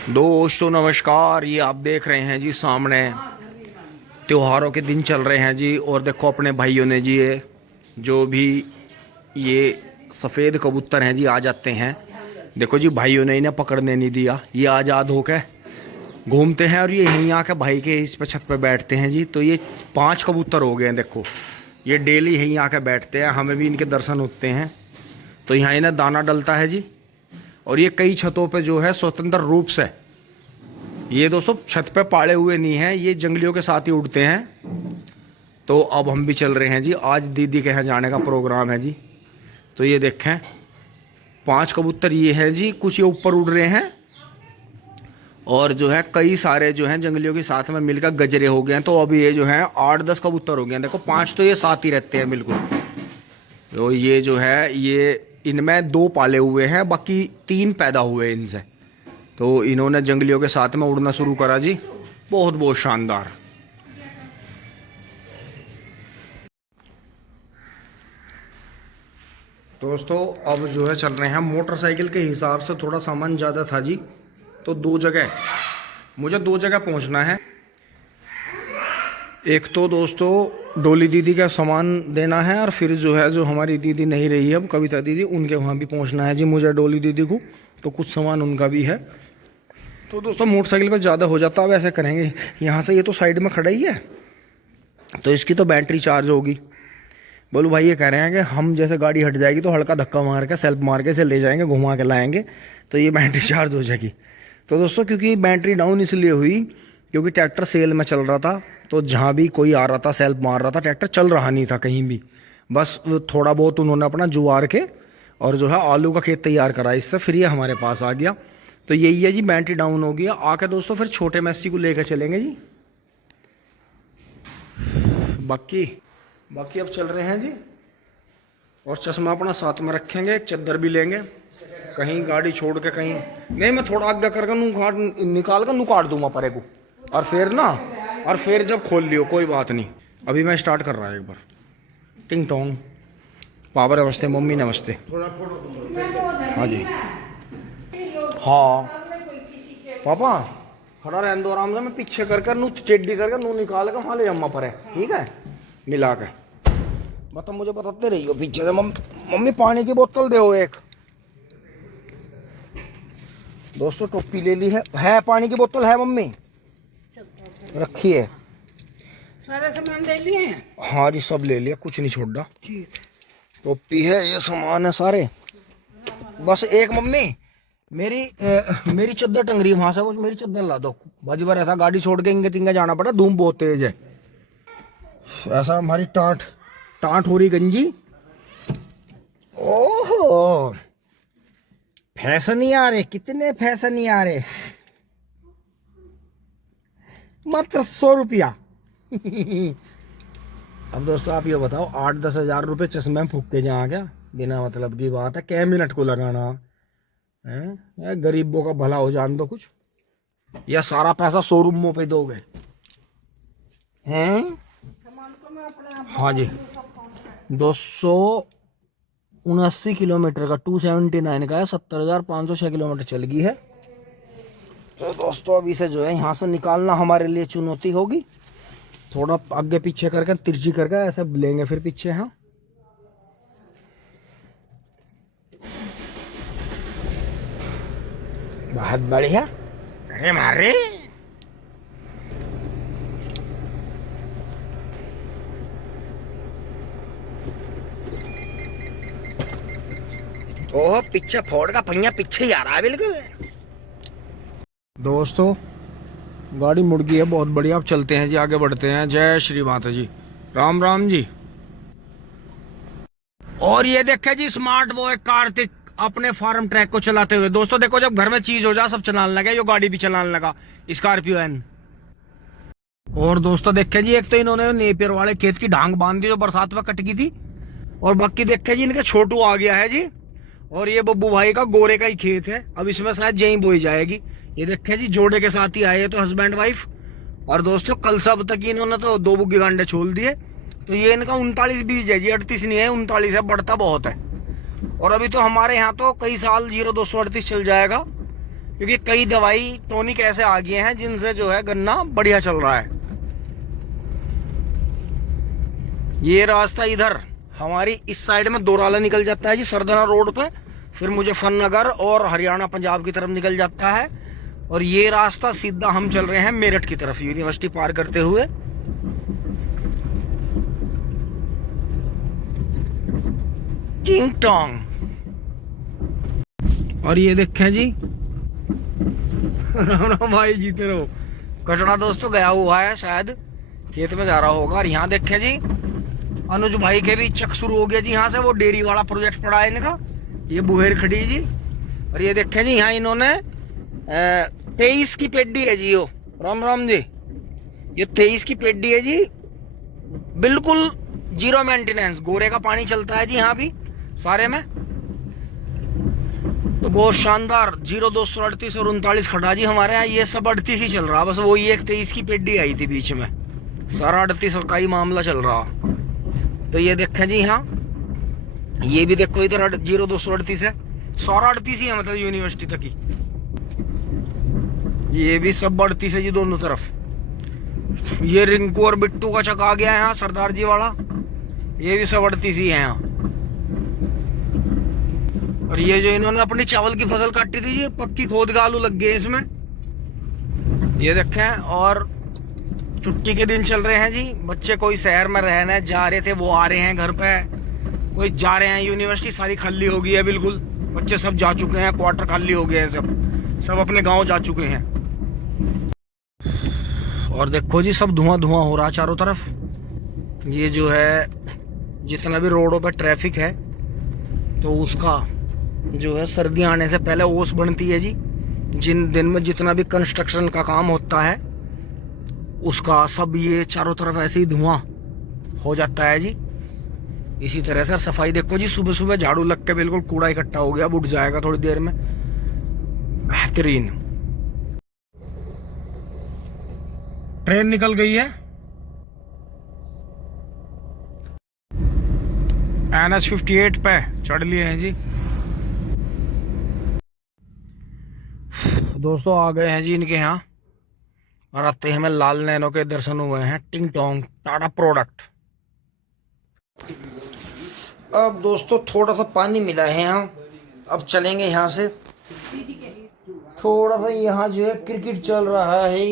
दोस्तों नमस्कार। ये आप देख रहे हैं जी सामने त्योहारों के दिन चल रहे हैं जी। और देखो अपने भाइयों ने जी ये जो भी ये सफ़ेद कबूतर हैं जी आ जाते हैं। देखो जी भाइयों ने इन्हें पकड़ने नहीं दिया, ये आज़ाद होकर घूमते हैं और ये यहीं आके भाई के इस पे छत पे बैठते हैं जी। तो ये 5 कबूतर हो गए हैं। देखो ये डेली यहीं आके बैठते हैं, हमें भी इनके दर्शन होते हैं। तो यहाँ इन्हें दाना डलता है जी। और ये कई छतों पे जो है स्वतंत्र रूप से, ये दोस्तों छत पे पाले हुए नहीं हैं, ये जंगलियों के साथ ही उड़ते हैं। तो अब हम भी चल रहे हैं जी, आज दीदी के यहाँ जाने का प्रोग्राम है जी। तो ये देखें 5 कबूतर ये हैं जी, कुछ ये ऊपर उड़ रहे हैं और जो है कई सारे जो हैं जंगलियों के साथ में मिलकर गजरे हो गए हैं। तो अभी ये जो है 8-10 कबूतर हो गए हैं। देखो 5 तो ये साथ ही रहते हैं बिल्कुल। तो ये जो है ये इनमें 2 पाले हुए हैं, बाकी 3 पैदा हुए हैं इनसे। तो इन्होंने जंगलियों के साथ में उड़ना शुरू करा जी। बहुत बहुत शानदार। दोस्तों अब जो है चल रहे हैं मोटरसाइकिल के हिसाब से, थोड़ा सामान ज़्यादा था जी। तो मुझे 2 जगह पहुंचना है। एक तो दोस्तों डोली दीदी का सामान देना है, और फिर जो है जो हमारी दीदी नहीं रही है अब, कविता दीदी, उनके वहाँ भी पहुँचना है जी मुझे, डोली दीदी को। तो कुछ सामान उनका भी है। तो दोस्तों मोटरसाइकिल पे ज़्यादा हो जाता, अब ऐसे करेंगे, यहाँ से ये तो साइड में खड़ा ही है तो इसकी तो बैटरी चार्ज होगी। बोलू भाई ये कह रहे हैं कि हम जैसे गाड़ी हट जाएगी तो हल्का धक्का मार के सेल्फ मार के इसे ले जाएंगे, घुमा के लाएंगे तो ये बैटरी चार्ज हो जाएगी। तो दोस्तों क्योंकि बैटरी डाउन इसलिए हुई क्योंकि ट्रैक्टर सेल में चल रहा था। तो जहाँ भी कोई आ रहा था सेल्फ मार रहा था, ट्रैक्टर चल रहा नहीं था कहीं भी। बस थोड़ा बहुत उन्होंने अपना जुआर के और जो है आलू का खेत तैयार करा, इससे फिर ये हमारे पास आ गया। तो यही है जी, बैटरी डाउन हो गया। आके दोस्तों फिर छोटे मैसी को लेकर चलेंगे जी। बाकी अब चल रहे हैं जी। और चश्मा अपना साथ में रखेंगे, एक चद्दर भी लेंगे, कहीं गाड़ी छोड़ के कहीं नहीं। मैं थोड़ा आगे करके निकाल कर काट दूंगा परे को, और फिर जब खोल लियो कोई बात नहीं। अभी मैं स्टार्ट कर रहा है एक बार। टिंग टोंग। पावर नमस्ते, मम्मी नमस्ते। हाँ जी हाँ पापा खड़ा रहने दो आराम से, मैं पीछे कर नू चेड्डी करके नू निकाल कर वहाँ ले अम्मा पर है, ठीक है, मिला के। मतलब मुझे बताते रही हो पीछे से। मम्मी पानी की बोतल दो एक। दोस्तों टोपी ले ली है पानी की बोतल है मम्मी, रखी है। सारा सामान ले लिए हैं? हाँ जी सब ले लिया, कुछ नहीं छोड़ा। ठीक। टोपी है, ये सामान है सारे। बस एक मम्मी मेरी चद्दर टंग रही है वहां से, वो मेरी चद्दर ला दो। बाजी बार ऐसा गाड़ी छोड़ के इंगे तिंगे जाना पड़ा, धूम बहुत तेज है। ऐसा हमारी टाट हो रही गंजी। ओहो फैशन ही आ रहे, कितने फैशन ही आ रहे, मात्र 100 रुपया। अब दोस्तों आप ये बताओ 8-10 हजार रुपये चश्मे में फूक के जहाँ क्या, बिना मतलब की बात है, क्या मिनट को लगाना है। गरीबों का भला हो जान दो कुछ, या सारा पैसा शोरूमों पे दोगे हैं। हाँ जी 279 किलोमीटर का 279 का है, 70,506 किलोमीटर चल गई है। तो दोस्तों अभी से जो है यहाँ से निकालना हमारे लिए चुनौती होगी। थोड़ा आगे पीछे करके तिरछी करके ऐसे लेंगे फिर पीछे। हाँ बहुत बढ़िया। अरे मारे ओह पीछे फोड़ का पहिया पीछे ही आ रहा है बिल्कुल। दोस्तों गाड़ी मुड़ गई है, बहुत बढ़िया। अब चलते हैं जी, आगे बढ़ते हैं। जय श्री माता जी, राम राम जी। और ये देखे जी स्मार्ट बॉय कार्तिक अपने फार्म ट्रैक को चलाते हुए। दोस्तों देखो जब घर में चीज हो जा सब चलाने लगा, ये गाड़ी भी चलाने लगा, स्कॉर्पियो एन। और दोस्तों देखे जी एक तो इन्होंने नेपियर वाले खेत की ढांग बांध दी जो बरसात में कट गई थी। और बाकी देखे जी इनके छोटू आ गया है जी। और ये बब्बू भाई का गोरे का ही खेत है, अब इसमें शायद जहीं बोई जाएगी। ये देखे जी जोड़े के साथ ही आए तो हस्बैंड वाइफ। और दोस्तों कल सब तक इन्होंने तो 2 बुग्गे गांडे छोड़ दिए। तो ये इनका 39 बीज है जी, 38 नहीं है 39 है, बढ़ता बहुत है। और अभी तो हमारे यहाँ तो कई साल 0238 चल जाएगा। क्योंकि कई दवाई टॉनिक ऐसे आ गए हैं जिनसे जो है गन्ना बढ़िया चल रहा है। ये रास्ता इधर हमारी इस साइड में दोराला निकल जाता है जी, सरदाना रोड पे, फिर मुजफ्फरनगर और हरियाणा पंजाब की तरफ निकल जाता है। और ये रास्ता सीधा हम चल रहे हैं मेरठ की तरफ, यूनिवर्सिटी पार करते हुए। किंग टोंग। और ये देखें जी राम राम भाई, जीते रहो। कटरा दोस्तों गया हुआ है, शायद खेत में जा रहा होगा। और यहाँ देखें जी अनुज भाई के भी चक शुरू हो गया जी, यहाँ से वो डेयरी वाला प्रोजेक्ट पड़ा है इनका। ये बुहेर खड़ी जी। और ये देखें जी यहाँ इन्होंने 23 की पेड्डी है जी। यो राम राम जी, ये 23 की पेड्डी है जी, बिल्कुल जीरो मेंटेनेंस। गोरे का पानी चलता है जी यहाँ भी सारे में। तो बहुत शानदार 0238 और 39 खड़ा जी हमारे यहाँ। ये सब 38 ही चल रहा, बस वो ये एक 23 की पेड्डी आई थी बीच में, सारा 38 का ही मामला चल रहा। तो ये देखें जी यहाँ, ये भी देखो इधर 0238 है, सारा 38 ही है, मतलब यूनिवर्सिटी तक ही। ये भी सब 38 है जी दोनों तरफ। ये रिंकू और बिट्टू का चक आ गया है यहाँ, सरदार जी वाला, ये भी सब 38 ही है यहाँ। और ये जो इन्होंने अपनी चावल की फसल काटी थी, ये पक्की खोद का आलू लग गए इसमें, ये देखें। और छुट्टी के दिन चल रहे हैं जी, बच्चे कोई शहर में रहने जा रहे थे वो आ रहे हैं घर पे, कोई जा रहे हैं। यूनिवर्सिटी सारी खाली हो गई है बिल्कुल, बच्चे सब जा चुके हैं, क्वार्टर खाली हो गए हैं, सब अपने गांव जा चुके हैं। और देखो जी सब धुआं धुआं हो रहा चारों तरफ। ये जो है जितना भी रोडों पर ट्रैफिक है, तो उसका जो है सर्दियाँ आने से पहले ओस बनती है जी। जिन दिन में जितना भी कंस्ट्रक्शन का काम होता है उसका सब ये चारों तरफ ऐसे ही धुआं हो जाता है जी। इसी तरह से सफाई देखो जी, सुबह सुबह झाड़ू लग के बिल्कुल कूड़ा इकट्ठा हो गया, उठ जाएगा थोड़ी देर में, बेहतरीन। ट्रेन निकल गई है NH58 पे, चढ़ लिए हैं जी दोस्तों। आ गए हैं जी इनके यहाँ, और आते ही हमें लाल नैनो के दर्शन हुए हैं। टिंग टोंग टाटा प्रोडक्ट। अब दोस्तों थोड़ा सा पानी मिला है यहाँ, अब चलेंगे यहाँ से। थोड़ा सा यहाँ जो है क्रिकेट चल रहा है।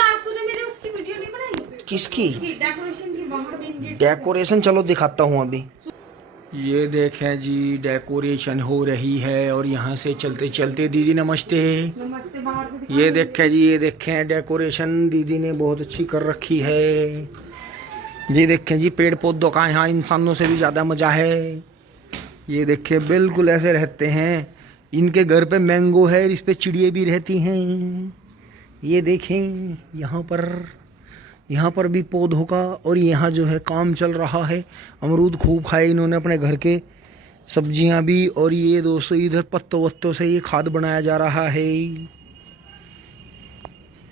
आज तूने मेरे उसकी वीडियो नहीं बनाई? किसकी? डेकोरेशन की, बाहर डेकोरेशन चलो दिखाता हूँ अभी। ये देखें जी डेकोरेशन हो रही है, और यहाँ से चलते चलते दीदी नमस्ते। नमस्ते। बाहर से ये देखें जी, ये देखें डेकोरेशन दीदी ने बहुत अच्छी कर रखी है। ये देखें जी पेड़ पौधों का यहाँ इंसानों से भी ज़्यादा मज़ा है। ये देखें बिल्कुल ऐसे रहते हैं। इनके घर पे मैंगो है, इस पे चिड़िया भी रहती हैं। ये देखें यहाँ पर भी पौधों का, और यहाँ जो है काम चल रहा है। अमरूद खूब खाए इन्होंने अपने घर के, सब्जियां भी। और ये दोस्तों इधर पत्तों वत्तों से ये खाद बनाया जा रहा है।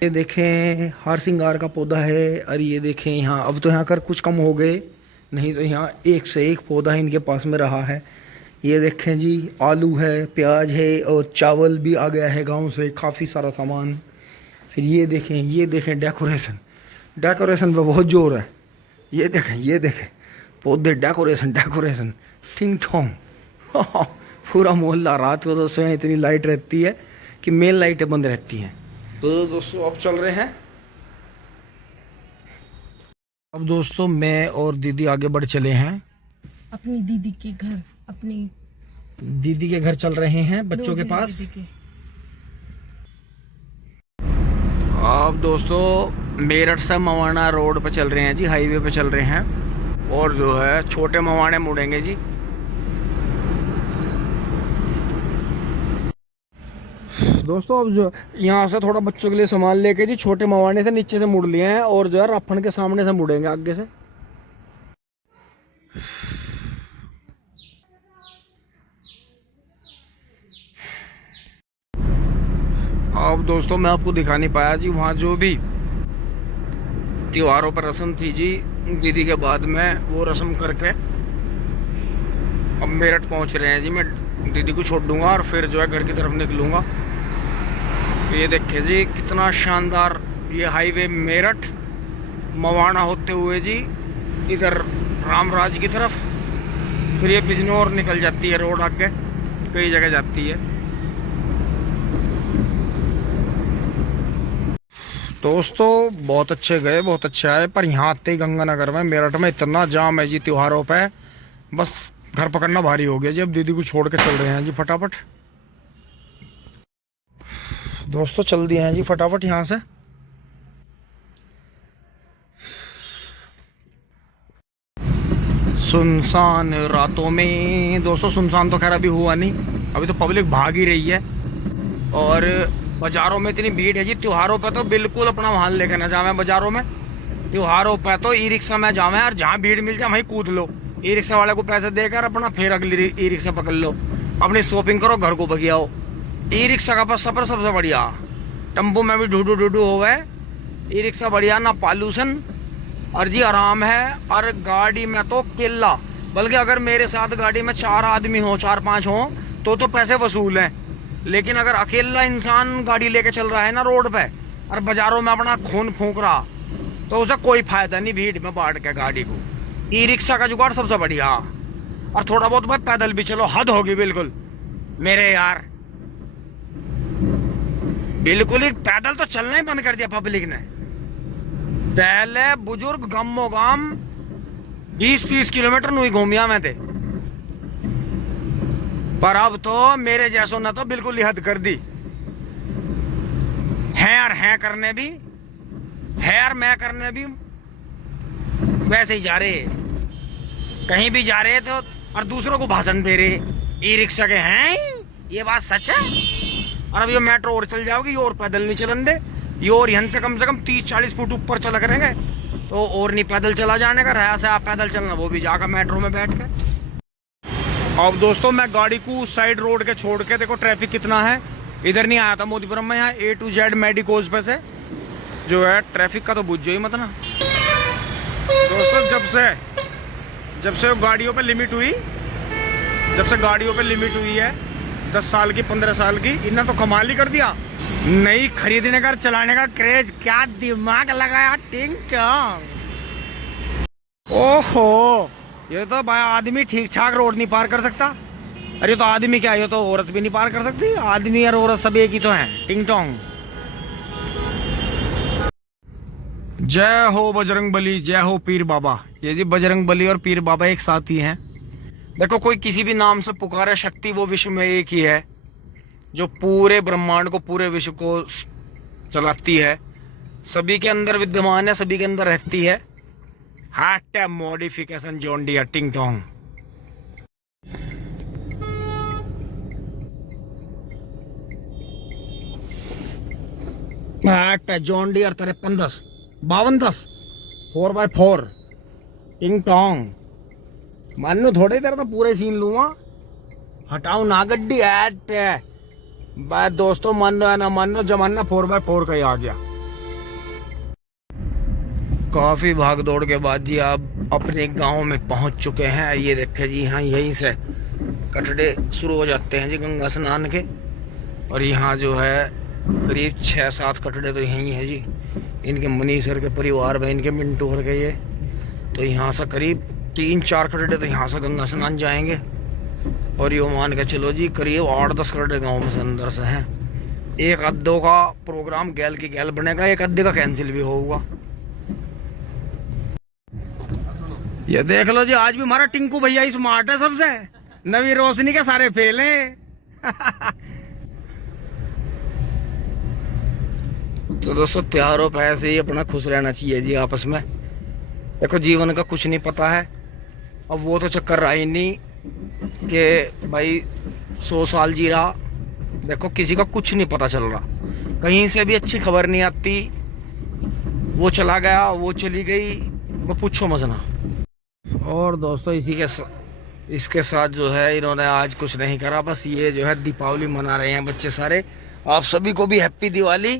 ये देखें हार सिंगार का पौधा है। और ये देखें यहाँ, अब तो यहाँ कर कुछ कम हो गए, नहीं तो यहाँ एक से एक पौधा इनके पास में रहा है। ये देखें जी आलू है, प्याज है, और चावल भी आ गया है गाँव से, काफ़ी सारा सामान। फिर ये देखें डेकोरेशन पे बहुत जोर है। ये देखें पौधे, डेकोरेशन टिंग टोंग। पूरा मोहल्ला रात को दोस्तों इतनी लाइट रहती है कि मेन लाइटें बंद रहती हैं। तो दोस्तों अब चल रहे हैं। अब दोस्तों मैं और दीदी आगे बढ़ चले हैं अपनी दीदी के घर, अपनी दीदी के घर चल रहे हैं बच्चों के पास। अब दोस्तों मेरठ से मवाना रोड पे चल रहे हैं जी, हाईवे पे चल रहे हैं। और जो है छोटे मवाने मुड़ेंगे जी। दोस्तों अब जो यहाँ से थोड़ा बच्चों के लिए सामान लेके जी छोटे मवाने से नीचे से मुड़ लिए हैं, और जो है राफन के सामने से मुड़ेंगे आगे से। अब दोस्तों मैं आपको दिखा नहीं पाया जी, वहाँ जो भी त्योहारों पर रस्म थी जी दीदी के बाद में, वो रस्म करके अब मेरठ पहुँच रहे हैं जी। मैं दीदी को छोड़ दूंगा और फिर जो है घर की तरफ निकलूंगा। तो ये देखिए जी कितना शानदार ये हाईवे मेरठ मवाना होते हुए जी इधर रामराज की तरफ, फिर ये बिजनौर निकल जाती है रोड, आगे कई जगह जाती है। दोस्तों बहुत अच्छे गए, बहुत अच्छे आए, पर यहाँ आते ही गंगानगर में मेरठ में इतना जाम है जी त्योहारों पे, बस घर पकड़ना भारी हो गया जी। अब दीदी को छोड़ के चल रहे हैं जी फटाफट। दोस्तों चल दिए हैं जी फटाफट यहाँ से। सुनसान रातों में दोस्तों, सुनसान तो खैर अभी हुआ नहीं, अभी तो पब्लिक भाग ही रही है। और बाज़ारों में इतनी भीड़ है जी, त्योहारों पे तो बिल्कुल अपना वाहन लेकर ना जावे बाज़ारों में। त्योहारों पे तो ई रिक्शा में जावे और जहाँ भीड़ मिल जाए वहीं कूद लो, ई रिक्शा वाले को पैसे देकर अपना फिर अगली ई रिक्शा पकड़ लो, अपनी शॉपिंग करो, घर को भगियाओ। ई रिक्शा का बस सफर सबसे बढ़िया। टेम्पो में भी ढूढू ढूढू हो गए, ई रिक्शा बढ़िया, ना पॉल्यूशन और जी आराम है। और गाड़ी में तो किल्ला, बल्कि अगर मेरे साथ गाड़ी में 4 आदमी हो, 4-5 हो तो पैसे वसूल हैं। लेकिन अगर अकेला इंसान गाड़ी लेके चल रहा है ना रोड पे और बाजारों में अपना खून फूंक रहा, तो उसे कोई फायदा नहीं भीड़ में बांट के गाड़ी को। ई रिक्शा का जुगाड़ सबसे बढ़िया। और थोड़ा बहुत भाई पैदल भी चलो, हद होगी बिल्कुल मेरे यार, बिल्कुल ही पैदल तो चलना ही बंद कर दिया पब्लिक ने। पहले बुजुर्ग गमो गम 20-30 किलोमीटर नुई घूमिया में थे, पर अब तो मेरे जैसों ने तो बिल्कुल ही हद कर दी है यार। है करने भी है यार, मैं करने भी वैसे ही जा रहे, कहीं भी जा रहे तो और दूसरों को भाषण दे रहे ई रिक्शा के हैं। ये बात सच है। और अब ये मेट्रो और चल जाओगी, ये और पैदल नहीं चलन दे, ये और यहाँ से कम 30-40 फुट ऊपर चला करेंगे तो और नहीं पैदल चला जाने का रहा से। आप पैदल चलना वो भी जाकर मेट्रो में बैठ के। अब दोस्तों मैं गाड़ी को साइड रोड के छोड़ के, देखो ट्रैफिक कितना है, इधर नहीं आया था मोदीपुरम में, यहाँ A to Z मेडिकोज पे से जो है ट्रैफिक का तो बुझो ही मत ना। दोस्तों जब से गाड़ियों पे लिमिट हुई, है 10 साल की 15 साल की, इन्हें तो कमाल ही कर दिया। नई खरीदने का चलाने का क्रेज, क्या दिमाग लगाया टिंग टोंग। ओहो, ये तो भाई आदमी ठीक ठाक रोड नहीं पार कर सकता। अरे तो आदमी क्या, ये तो औरत भी नहीं पार कर सकती। आदमी और औरत सब एक ही तो हैं, टिंग टोंग। जय हो बजरंग बली, जय हो पीर बाबा। ये जी बजरंग बली और पीर बाबा एक साथ ही हैं। देखो कोई किसी भी नाम से पुकारे, शक्ति वो विश्व में एक ही है जो पूरे ब्रह्मांड को, पूरे विश्व को चलाती है, सभी के अंदर विद्यमान है, सभी के अंदर रहती है। हार्ट मॉडिफिकेशन जॉन डियर टिंग टोंग। जॉन डियर 5310 5210 4x4 टिंग टोंग। मानो थोड़ी देर तो पूरे सीन लूंगा, हटाऊ ना गड्डी है बात। दोस्तों मानो है ना मानो, जमाना 4x4 का ही आ गया। काफी भाग दौड़ के बाद जी आप अपने गांव में पहुंच चुके हैं। ये देखे जी, यहाँ यहीं से कटड़े शुरू हो जाते हैं जी गंगा स्नान के। और यहाँ जो है करीब 6-7 कटड़े तो यहीं है जी, इनके मनीसर के परिवार में, इनके मिंटू भर के। ये तो यहाँ से करीब 3-4 कटड़े तो यहाँ से गंगा स्नान जाएंगे। और ये मान के चलो जी करीब 8-10 कटड़े गाँव में से अंदर से हैं। एक अद्धों का प्रोग्राम गैल की गैल बनेगा, एक अद्धे का कैंसिल भी होगा। ये देख लो जी, आज भी हमारा टिंकू भैया स्मार्ट है सबसे, नवी रोशनी के सारे फेल हैं। तो दोस्तों त्योहारों पर ऐसे ही अपना खुश रहना चाहिए जी आपस में। देखो जीवन का कुछ नहीं पता है, अब वो तो चक्कर रहा ही नहीं कि भाई 100 साल जी रहा। देखो किसी का कुछ नहीं पता चल रहा, कहीं से भी अच्छी खबर नहीं आती। वो चला गया, वो चली गई, वो पूछो मजना। और दोस्तों इसके साथ जो है इन्होंने आज कुछ नहीं करा, बस ये जो है दीपावली मना रहे हैं बच्चे सारे। आप सभी को भी हैप्पी दिवाली।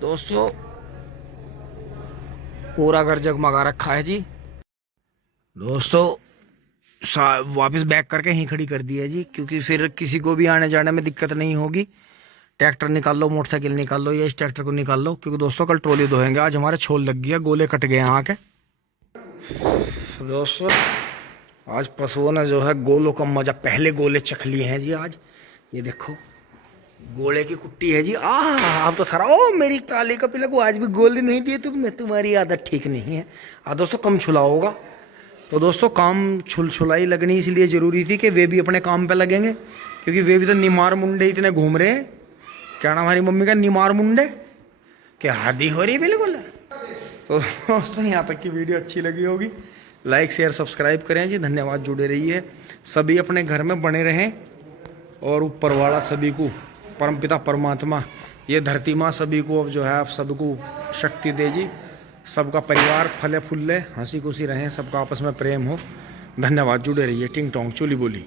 दोस्तों पूरा घर जगमगा रखा है जी। दोस्तों वापस बैक करके यहीं खड़ी कर दी है जी, क्योंकि फिर किसी को भी आने जाने में दिक्कत नहीं होगी। ट्रैक्टर निकाल लो, मोटरसाइकिल निकाल लो या इस ट्रैक्टर को निकाल लो, क्योंकि दोस्तों कल ट्रॉली धोएंगे। आज हमारे छोल लग गया, गोले कट गए यहाँ के। दोस्तों आज पशुओं ने जो है गोलों का मजा, पहले गोले चख लिए हैं जी आज। ये देखो गोले की कुट्टी है जी। आप तो सारा ओ मेरी काली कपिला को आज भी गोले नहीं दिए तुमने, तुम्हारी आदत ठीक नहीं है। दोस्तों कम छुला होगा, तो दोस्तों काम छुलाई लगनी इसलिए ज़रूरी थी कि वे भी अपने काम पे लगेंगे, क्योंकि वे भी तो निमार मुंडे इतने घूम रहे हैं। क्या नाम हमारी मम्मी का, निमार मुंडे, क्या हादी हो रही है बिल्कुल। तो दोस्तों यहाँ तक की वीडियो अच्छी लगी होगी, लाइक शेयर सब्सक्राइब करें जी। धन्यवाद, जुड़े रहिए। सभी अपने घर में बने रहें और ऊपर वाला सभी को, परमपिता परमात्मा, ये धरती माँ सभी को अब जो है आप सबको शक्ति दे जी। सबका परिवार फले फूले, हंसी खुशी रहें, सबका आपस में प्रेम हो। धन्यवाद, जुड़े रहिए। टिंग टोंग चुली बोली।